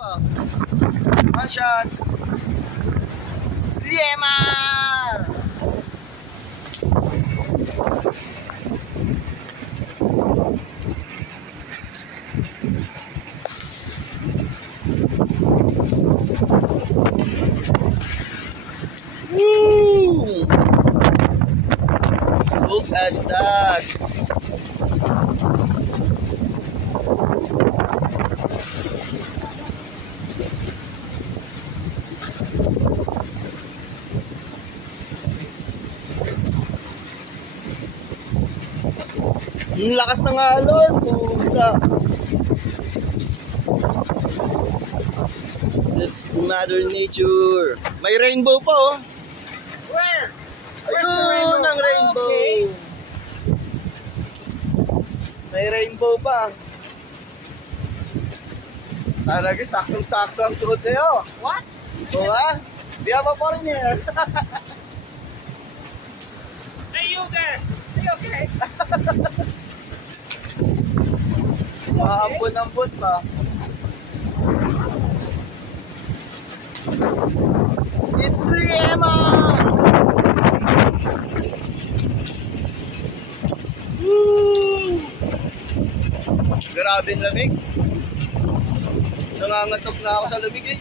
One shot. Sliemar. Woo! Look at that. Yung lakas ng alon, pusa. That's Mother Nature. May rainbow pa, oh. Where? Ayun ang rainbow. Okay. May rainbow pa. Talaga, saktong-sakto ang suot niyo. What? Oo ha? Di ba pa rin here? Hey, you there? Are you okay? Maambot-ambot pa. It's Riema! Woo! Grabe ang lamig. Nangangatok na ako sa lamig eh.